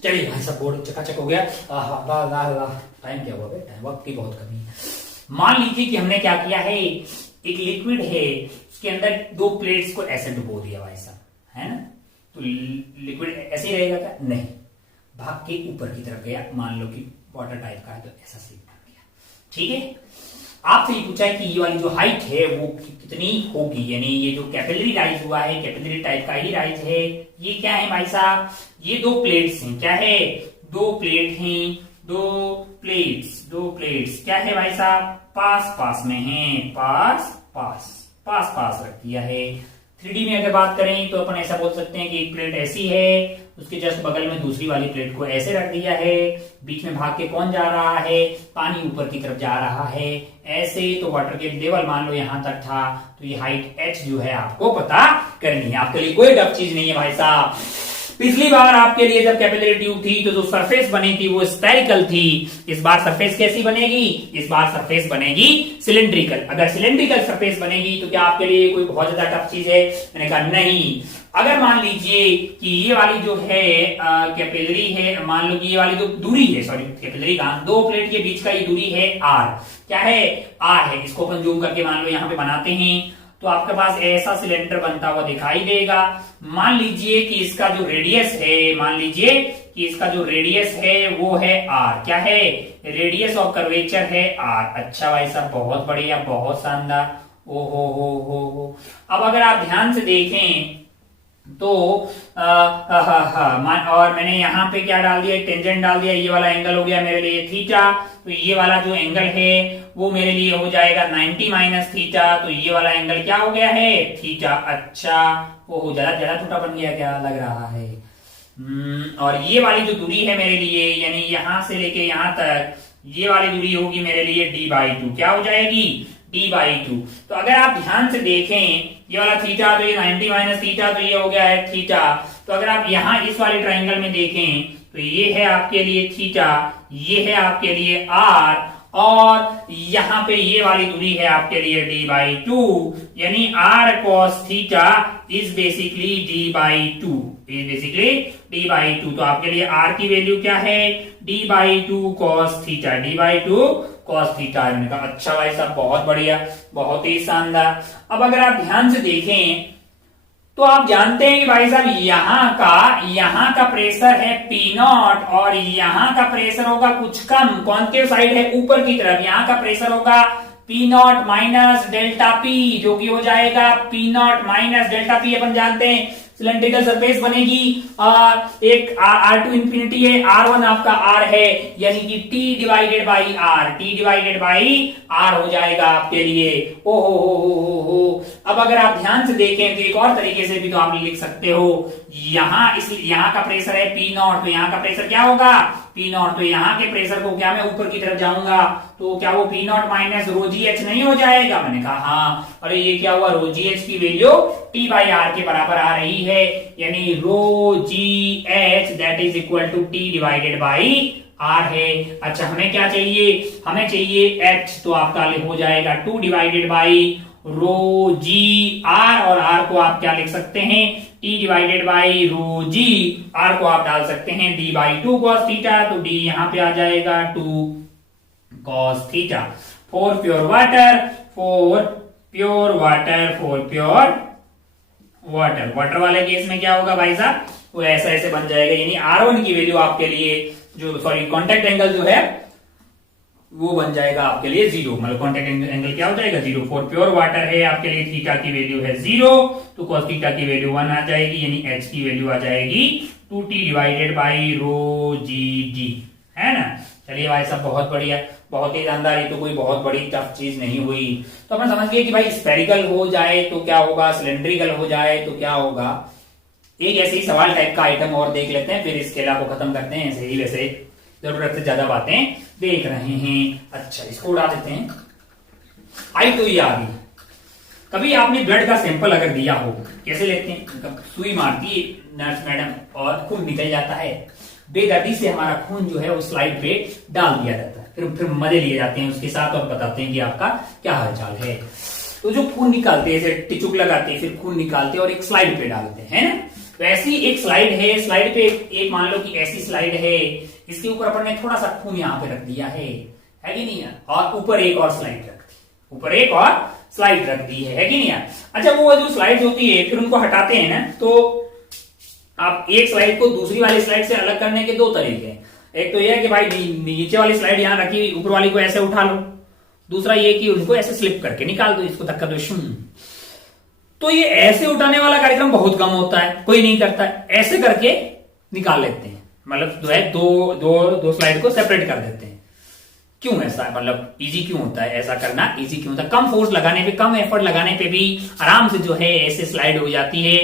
चलिए भाई साहब, बोर्ड चकाचक हो गया। टाइम क्या हुआ, टाइम वक्त की बहुत कमी है। मान लीजिए कि हमने क्या किया है, एक लिक्विड है, उसके अंदर दो प्लेट्स को ऐसे डुबो दिया भाई साहब, है ना। तो लिक्विड ऐसे ही रहेगा क्या? नहीं, भाग के ऊपर की तरफ गया। मान लो कि वाटर टाइप का है तो ऐसा स्लिप बन गया। ठीक है, आपसे ये पूछा है कि ये वाली जो हाइट है वो कितनी होगी, यानी ये जो कैपिलरी राइज हुआ है, कैपिलरी टाइप का ही राइज है। ये क्या है भाई साहब, ये दो प्लेट्स हैं, क्या है, दो प्लेट हैं, दो प्लेट्स क्या है भाई साहब, पास पास में है, पास पास रख दिया है। 3D में अगर बात करें तो अपन ऐसा बोल सकते हैं कि एक प्लेट ऐसी है, उसके जस्ट बगल में दूसरी वाली प्लेट को ऐसे रख दिया है, बीच में भाग के कौन जा रहा है, पानी ऊपर की तरफ जा रहा है ऐसे। तो वाटर के लेवल मान लो यहां तक था, तो ये हाइट h जो है आपको पता करनी है। आपके लिए कोई टफ चीज नहीं है भाई साहब। पिछली बार आपके लिए जब कैपिलरी ट्यूब थी तो जो सरफेस बनी थी वो स्फेरिकल थी। इस बार सरफेस कैसी बनेगी, इस बार सरफेस बनेगी सिलेंड्रिकल। अगर सिलेंड्रिकल सरफेस बनेगी तो क्या आपके लिए कोई बहुत ज्यादा टफ चीज है? मैंने कहा नहीं। अगर मान लीजिए कि ये वाली जो है कैपिलरी है, मान लो कि ये वाली जो दूरी है, सॉरी कैपिलरी का, दो प्लेट के बीच का ये दूरी है r, क्या है, r है। इसको अपन जूम करके मान लो यहाँ पे बनाते हैं तो आपके पास ऐसा सिलेंडर बनता हुआ दिखाई देगा। मान लीजिए कि इसका जो रेडियस है, मान लीजिए कि इसका जो रेडियस है वो है r, क्या है, रेडियस ऑफ कर्वेचर है r। अच्छा भाई साहब, बहुत बढ़िया, बहुत शानदार। ओ हो। अब अगर आप ध्यान से देखें तो और मैंने यहाँ पे क्या डाल दिया, टेंजेंट डाल दिया। ये वाला एंगल हो गया मेरे लिए थीटा, तो ये वाला जो एंगल है वो मेरे लिए हो जाएगा 90 माइनस थीटा। तो ये वाला एंगल क्या हो गया है, थीटा। अच्छा, वो ज्यादा छोटा बन गया क्या लग रहा है। और ये वाली जो दूरी है मेरे लिए, यानी यहां से लेके यहां तक, ये वाली दूरी होगी मेरे लिए d/2। क्या हो जाएगी, d/2। तो अगर आप ध्यान से देखें, ये वाला थीटा, तो ये 90 माइनस थीटा, तो ये हो गया है थीटा। तो अगर आप यहाँ इस वाले ट्राइंगल में देखें तो ये है आपके लिए थीटा, ये है आपके लिए r, और यहाँ पे ये वाली दूरी है आपके लिए d/2, यानी r cos theta is basically d/2, तो आपके लिए r की वैल्यू क्या है, d/2 cos theta, d/2 cos theta. मैंने कहा अच्छा भाई साहब, बहुत बढ़िया, बहुत ही शानदार। अब अगर आप ध्यान से देखें तो आप जानते हैं कि भाई साहब यहाँ का प्रेशर है P0 और यहाँ का प्रेशर होगा कुछ कम, कौन के साइड है, ऊपर की तरफ। यहाँ का प्रेशर होगा P0 माइनस डेल्टा P, जो कि हो जाएगा P0 माइनस डेल्टा P। अपन जानते हैं सिलेंड्रिकल सरफेस बनेगी और एक R2 इंफिनिटी है, R1 आपका R है, यानी कि T डिवाइडेड बाई R हो जाएगा आपके लिए। ओ हो। अब अगर आप ध्यान से देखें तो एक और तरीके से भी तो आप लिख सकते हो, यहाँ का प्रेशर है P0, तो यहाँ का प्रेशर क्या होगा, P0। तो यहाँ के प्रेशर को क्या मैं ऊपर की तरफ जाऊंगा तो क्या वो P0 minus rho G H नहीं हो जाएगा। मैंने कहा हाँ। अरे ये क्या हुआ, रो जी एच की वैल्यू T/R के बराबर आ रही है, यानी rho G H that is equal to T divided by R है। अच्छा, हमें क्या चाहिए, हमें चाहिए H, तो आपका हो जाएगा 2 divided by rho G R, और R को आप क्या लिख सकते हैं, T divided by rho G, R को आप डाल सकते हैं d/2 cos थीटा, तो D यहाँ पे आ जाएगा 2 cos theta. For pure water, for pure water, for pure water. Water वाले केस में क्या होगा भाई साहब, वो ऐसा ऐसे बन जाएगा, यानी R1 की वैल्यू आपके लिए जो कॉन्टेक्ट एंगल जो है वो बन जाएगा आपके लिए 0, मतलब कॉन्टेक्ट एंगल क्या हो जाएगा 0। फॉर प्योर वाटर है आपके लिए थीटा की वैल्यू है 0, तो कॉस थीटा की वैल्यू 1 आ जाएगी, यानी H की वैल्यू आ जाएगी 2t divided by rho G D, है ना। चलिए भाई साहब बहुत बढ़िया, बहुत ही शानदार, ये तो कोई बहुत बड़ी टफ चीज नहीं हुई। तो अपन समझ गए कि भाई स्फेरिकल हो जाए तो क्या होगा, सिलेंड्रिकल हो जाए तो क्या होगा। एक ऐसे ही सवाल टाइप का आइटम और देख लेते हैं, फिर इस खेला को खत्म करते हैं। ऐसे ही वैसे जरूरत से ज्यादा बातें देख रहे हैं। अच्छा इसको उड़ा देते हैं। आई तो ये आ गई, कभी आपने ब्लड का सैंपल अगर दिया हो, कैसे लेते हैं, सुई मारती है नर्स मैडम और खून निकल जाता है, बेदर्दी से हमारा खून जो है उस स्लाइड पे डाल दिया जाता है, फिर मजे लिए जाते हैं उसके साथ और बताते हैं कि आपका क्या हालचाल है। तो जो खून निकालते हैं, फिर टिचुक लगाते हैं, फिर खून निकालते हैं और एक स्लाइड पे डालते हैं ना। वैसी एक स्लाइड है, स्लाइड पे एक मान लो कि ऐसी स्लाइड है, इसके ऊपर अपन ने थोड़ा सा खून यहाँ पे रख दिया है कि नहीं है, और ऊपर एक और स्लाइड रख दी, ऊपर एक और स्लाइड रख दी है कि नहीं है। अच्छा वो जो स्लाइड होती है फिर उनको हटाते हैं ना, तो आप एक स्लाइड को दूसरी वाली स्लाइड से अलग करने के दो तरीके हैं। एक तो यह है कि भाई नीचे वाली स्लाइड यहां रखी, ऊपर वाली को ऐसे उठा लो। दूसरा ये कि उनको ऐसे स्लिप करके निकाल दो, इसको धक्का दो शूं। तो ये ऐसे उठाने वाला कार्यक्रम बहुत कम होता है, कोई नहीं करता है। ऐसे करके निकाल लेते हैं, मतलब जो है दो स्लाइड को सेपरेट कर देते हैं। क्यों ऐसा, मतलब इजी क्यों होता है ऐसा करना, इजी क्यों होता है, कम फोर्स लगाने पे, कम एफर्ट लगाने पे भी आराम से जो है ऐसे स्लाइड हो जाती है।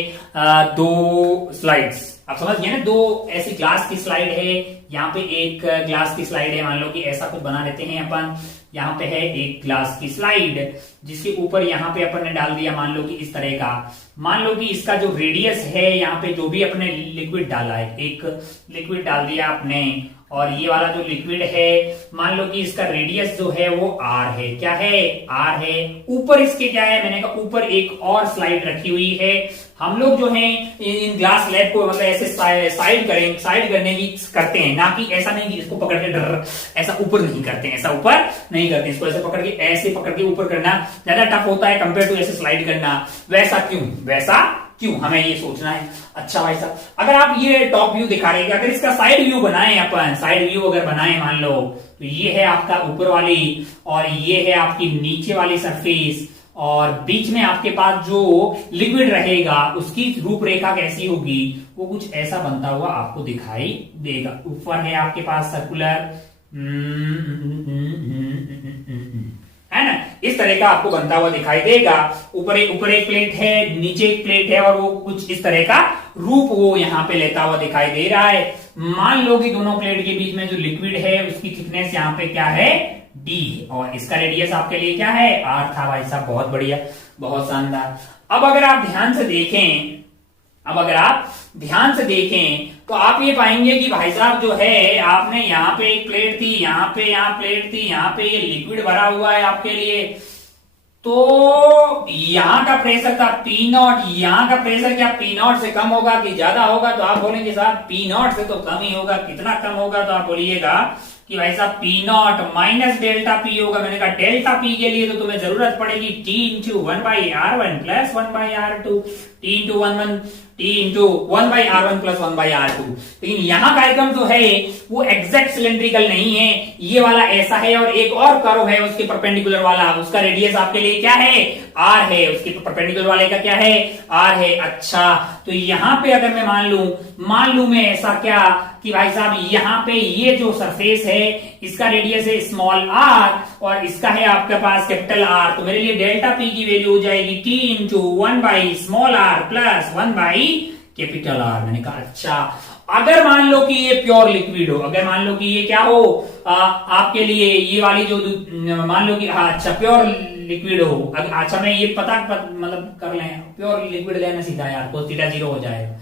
दो स्लाइड्स आप समझ गए ना, दो ऐसी ग्लास की स्लाइड है, यहाँ पे एक ग्लास की स्लाइड है, मान लो कि ऐसा कुछ बना लेते हैं अपन। यहाँ पे है एक ग्लास की स्लाइड जिसके ऊपर यहाँ पे अपन ने डाल दिया मान लो कि इस तरह का, मान लो कि इसका जो रेडियस है यहाँ पे जो भी अपने लिक्विड डाला है, एक लिक्विड डाल दिया आपने, और ये वाला जो लिक्विड है मान लो कि इसका रेडियस जो है वो r है। क्या है, r है। ऊपर इसके क्या है, मैंने कहा ऊपर एक और स्लाइड रखी हुई है। हम लोग जो है इन ग्लास स्लैब को मतलब ऐसे साइड करने की करते हैं, ना कि ऐसा नहीं कि इसको पकड़ के डर ऐसा ऊपर नहीं करते हैं, ऐसा ऊपर नहीं करते, इसको ऐसे पकड़ के ऊपर करना ज्यादा टफ होता है कंपेयर टू ऐसे स्लाइड करना। वैसा क्यों हमें ये सोचना है। अच्छा भाई साहब अगर आप ये टॉप व्यू दिखा रहे हैं, अगर इसका साइड व्यू बनाए अपन, साइड व्यू अगर बनाए मान लो, तो ये है आपका ऊपर वाली और ये है आपकी नीचे वाली सरफेस, और बीच में आपके पास जो लिक्विड रहेगा उसकी रूपरेखा कैसी होगी, वो कुछ ऐसा बनता हुआ आपको दिखाई देगा। ऊपर है आपके पास सर्कुलर, है ना, इस तरह का आपको बनता हुआ दिखाई देगा। ऊपर एक प्लेट है, नीचे एक प्लेट है, और वो कुछ इस तरह का रूप वो यहाँ पे लेता हुआ दिखाई दे रहा है। मान लो कि दोनों प्लेट के बीच में जो लिक्विड है उसकी थिकनेस यहाँ पे क्या है, d, और इसका रेडियस आपके लिए क्या है, r था। भाई साहब बहुत बढ़िया, बहुत शानदार। अब अगर आप ध्यान से देखें तो आप ये पाएंगे कि भाई साहब जो है आपने यहाँ पे एक प्लेट थी, यहाँ प्लेट थी, यहाँ पे ये लिक्विड भरा हुआ है आपके लिए, तो यहाँ का प्रेशर था P0, यहाँ का प्रेशर क्या P0 से कम होगा कि ज्यादा होगा, तो आप बोलेंगे साहब P0 से तो कम ही होगा। कितना कम होगा, तो आप बोलिएगा कि भाई साहब P0 माइनस डेल्टा P होगा। मैंने कहा डेल्टा P के लिए तो तुम्हें जरूरत पड़ेगी T into 1/R1 plus 1/R2, T into 1/R1 plus 1/R2। लेकिन यहाँ कार्यक्रम जो है वो एग्जैक्ट सिलेंड्रिकल नहीं है, ये वाला ऐसा है और एक और कर्व है उसके परपेंडिकुलर वाला, उसका रेडियस आपके लिए क्या है, r है, उसके परपेंडिकुलर वाले का क्या है, r है। अच्छा तो यहाँ पे अगर मैं मान लू मैं ऐसा क्या कि भाई साहब यहाँ पे ये जो सरफेस है इसका रेडियस है स्मॉल r और इसका है आपके पास कैपिटल R, तो मेरे लिए डेल्टा P की वैल्यू हो जाएगी T इंटू 1/r प्लस 1/कैपिटल R। मैंने कहा अच्छा अगर मान लो कि ये प्योर लिक्विड हो, अगर मान लो कि ये क्या हो आपके लिए ये वाली जो मान लो कि अच्छा प्योर लिक्विड हो, अच्छा मैं ये मतलब कर लें प्योर लिक्विड लेना सीधा यार, तो थीटा 0 हो जाएगा।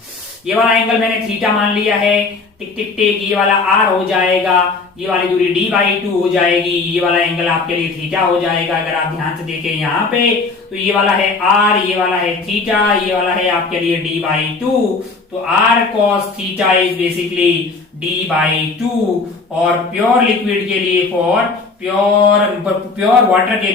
ये वाला एंगल मैंने थीटा मान लिया है, टिक टिक टिक, ये वाला r हो जाएगा, ये वाली दूरी d/2 हो जाएगी, ये वाला एंगल आपके लिए थीटा हो जाएगा। अगर आप ध्यान से देखें यहाँ पे तो ये वाला है r, ये वाला है थीटा, ये वाला है आपके लिए d/2, तो r cos theta is basically d/2, और प्योर लिक्विड के लिए फॉर प्योर वाटर के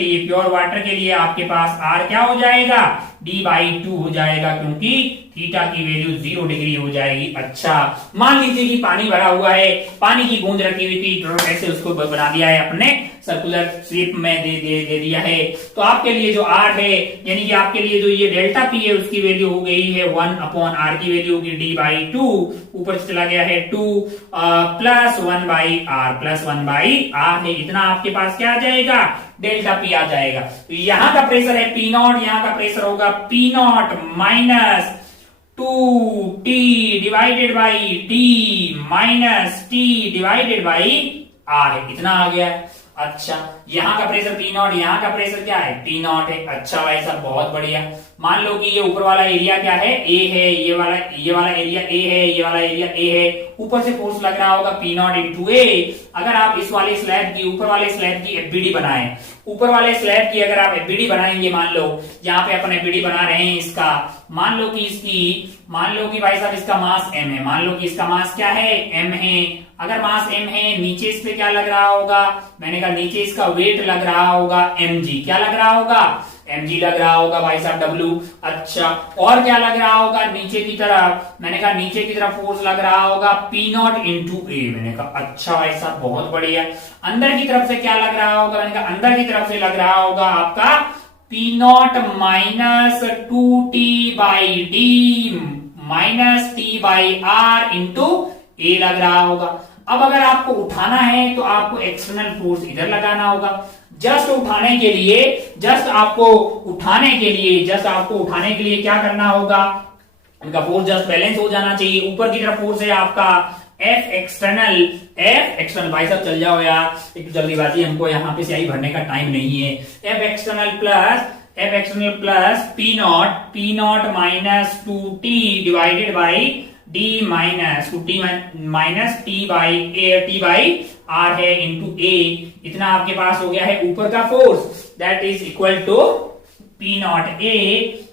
लिए आपके पास R क्या हो जाएगा, D/2 हो जाएगा, क्योंकि थीटा की वैल्यू 0 डिग्री हो जाएगी। अच्छा, मान लीजिए कि पानी भरा हुआ है, पानी की बूंद रखी हुई थी, ऐसे उसको बना दिया है अपने सर्कुलर शेप में दे दिया है। तो आपके लिए जो R है, यानी कि आपके लिए जो ये डेल्टा P है, उसकी वैल्यू हो गई है 1/R की वैल्यू होगी D/2, ऊपर से चला गया है 2 प्लस 1/R है। इतना आपके पास क्या आ जाएगा, डेल्टा P आ जाएगा। तो यहाँ का प्रेशर है P0, यहाँ का प्रेशर होगा P0 minus 2T divided by D minus T divided by R है, इतना आ गया है। अच्छा, यहाँ का प्रेशर P0, यहाँ का प्रेशर क्या है, P0 है। अच्छा भाई साहब, बहुत बढ़िया। मान लो कि ये ऊपर वाला एरिया क्या है, A है, ये वाला एरिया A है, ये वाला एरिया A है। ऊपर से फोर्स लग रहा होगा P0 इंटू A। अगर आप इस वाले स्लैब की, ऊपर वाले स्लैब की एफबीडी बनाएं, ऊपर वाले स्लैब की अगर आप एफबीडी बनाएंगे, मान लो यहाँ पे अपन एफबीडी बना रहे हैं इसका, मान लो कि भाई साहब इसका मास m है, मान लो कि इसका मास क्या है, m है। अगर मास m है, नीचे इस पे क्या लग रहा होगा, मैंने कहा नीचे इसका वेट लग रहा होगा mg, क्या लग रहा होगा, mg लग रहा होगा भाई साहब w। अच्छा, और क्या लग रहा होगा नीचे की तरफ, मैंने कहा नीचे की तरफ फोर्स लग रहा होगा P0 इंटू A, मैंने कहा अच्छा भाई साहब, बहुत बढ़िया। अंदर की तरफ से क्या लग रहा होगा, मैंने कहा अंदर की तरफ से लग रहा होगा आपका P0 minus 2T/D minus T/R into A लग रहा होगा। अब अगर आपको उठाना है तो आपको एक्सटर्नल फोर्स इधर लगाना होगा। जस्ट आपको उठाने के लिए क्या करना होगा, इनका फोर्स जस्ट बैलेंस हो जाना चाहिए। ऊपर की तरफ फोर्स है आपका F एक्सटर्नल भाई साहब चल जाओ यार, एक जल्दीबाजी, हमको यहाँ पे स्याही भरने का टाइम नहीं है। F external plus P0 minus 2T divided by D minus 2T minus T/R है इंटू A। इतना आपके पास हो गया है ऊपर का force, that is equal to P0 A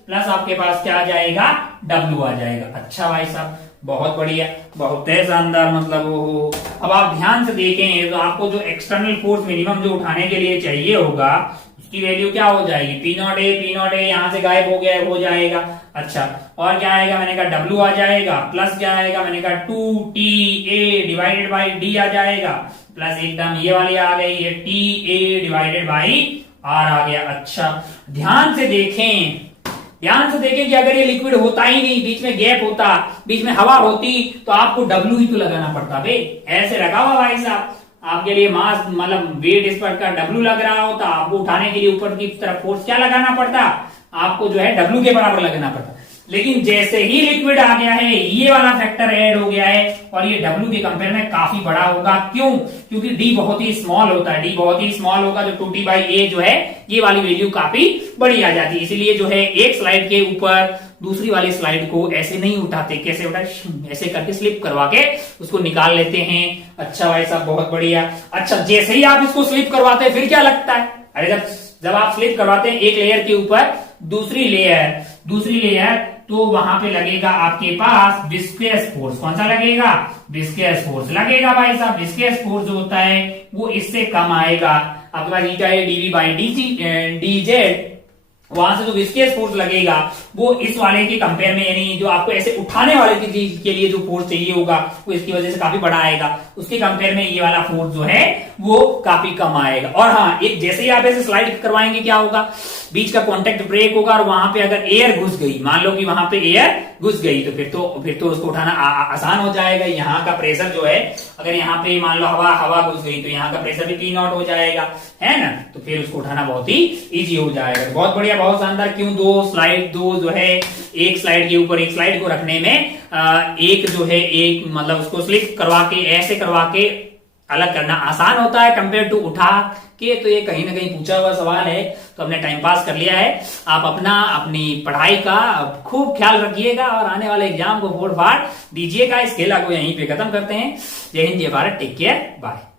plus आपके पास क्या आ जाएगा, W आ जाएगा। अच्छा भाई साहब, बहुत बढ़िया, बहुत शानदार। मतलब वो अब आप ध्यान से देखें तो आपको जो एक्सटर्नल फोर्स मिनिमम जो उठाने के लिए चाहिए होगा, उसकी वैल्यू क्या हो जाएगी, P0 A यहां से गायब हो जाएगा। अच्छा, और क्या आएगा, मैंने कहा W आ जाएगा, प्लस क्या आएगा, मैंने कहा 2TA डिवाइडेड बाई D आ जाएगा, प्लस एकदम ये वाली आ गई है TA डिवाइडेड बाई R आ गया। अच्छा, ध्यान से देखें कि अगर ये लिक्विड होता ही नहीं, बीच में गैप होता, बीच में हवा होती, तो आपको W ही तो लगाना पड़ता बे। ऐसे लगा हुआ भाई साहब, आपके लिए मास मतलब वेट इस पर का W लग रहा होता, आपको उठाने के लिए ऊपर की तरफ फोर्स क्या लगाना पड़ता, आपको जो है W के बराबर लगाना पड़ता। लेकिन जैसे ही लिक्विड आ गया है, ये वाला फैक्टर ऐड हो गया है और ये W के कंपेयर में काफी बड़ा होगा। क्यों, क्योंकि D बहुत ही स्मॉल होता है, D बहुत ही स्मॉल होगा, जो 2T/A जो है ये वाली वैल्यू काफी बड़ी आ जाती है। इसीलिए जो है एक स्लाइड के ऊपर दूसरी वाली स्लाइड को ऐसे नहीं उठाते, कैसे उठाते, ऐसे करके स्लिप करवा के उसको निकाल लेते हैं। अच्छा भाई साहब, बहुत बढ़िया। अच्छा, जैसे ही आप इसको स्लिप करवाते हैं फिर क्या लगता है, अरे जब आप स्लिप करवाते हैं एक लेयर के ऊपर दूसरी लेयर, तो वहां पे लगेगा आपके पास विस्कस फोर्स। कौन सा लगेगा, विस्कस फोर्स लगेगा भाई साहब। विस्कस फोर्स जो होता है वो इससे कम आएगा, आपके पास ईटा है dV/dz, वहां से जो विस्कस फोर्स लगेगा वो इस वाले के कंपेयर में, यानी जो आपको ऐसे उठाने वाले की चीज के लिए जो फोर्स चाहिए होगा वो इसकी वजह से काफी बड़ा आएगा, उसके कंपेयर में ये वाला फोर्स जो है वो काफी कम आएगा। और हाँ, एक जैसे ही आप ऐसे स्लाइड करवाएंगे क्या होगा, बीच का कांटेक्ट ब्रेक होगा और वहां पे अगर एयर घुस गई, मान लो कि वहां पे एयर घुस गई, तो फिर तो उसको उठाना आसान हो जाएगा। यहाँ का प्रेशर जो है, अगर यहाँ पे मान लो हवा घुस गई तो यहाँ का प्रेशर भी P0 हो जाएगा, है ना, तो फिर उसको उठाना बहुत ही इजी हो जाएगा। बहुत बढ़िया, बहुत शानदार। क्यों, दो जो है एक स्लाइड के ऊपर एक स्लाइड को रखने में एक जो है एक मतलब उसको स्लिप करवा के ऐसे करवा के अलग करना आसान होता है कंपेयर टू उठा के। तो ये कहीं ना कहीं पूछा हुआ सवाल है, तो हमने टाइम पास कर लिया है। आप अपनी पढ़ाई का खूब ख्याल रखिएगा और आने वाले एग्जाम को फोड़ फाड़ दीजिएगा। इस खेला को यहीं पे खत्म करते हैं। जय हिंद, जय भारत, टेक केयर, बाय।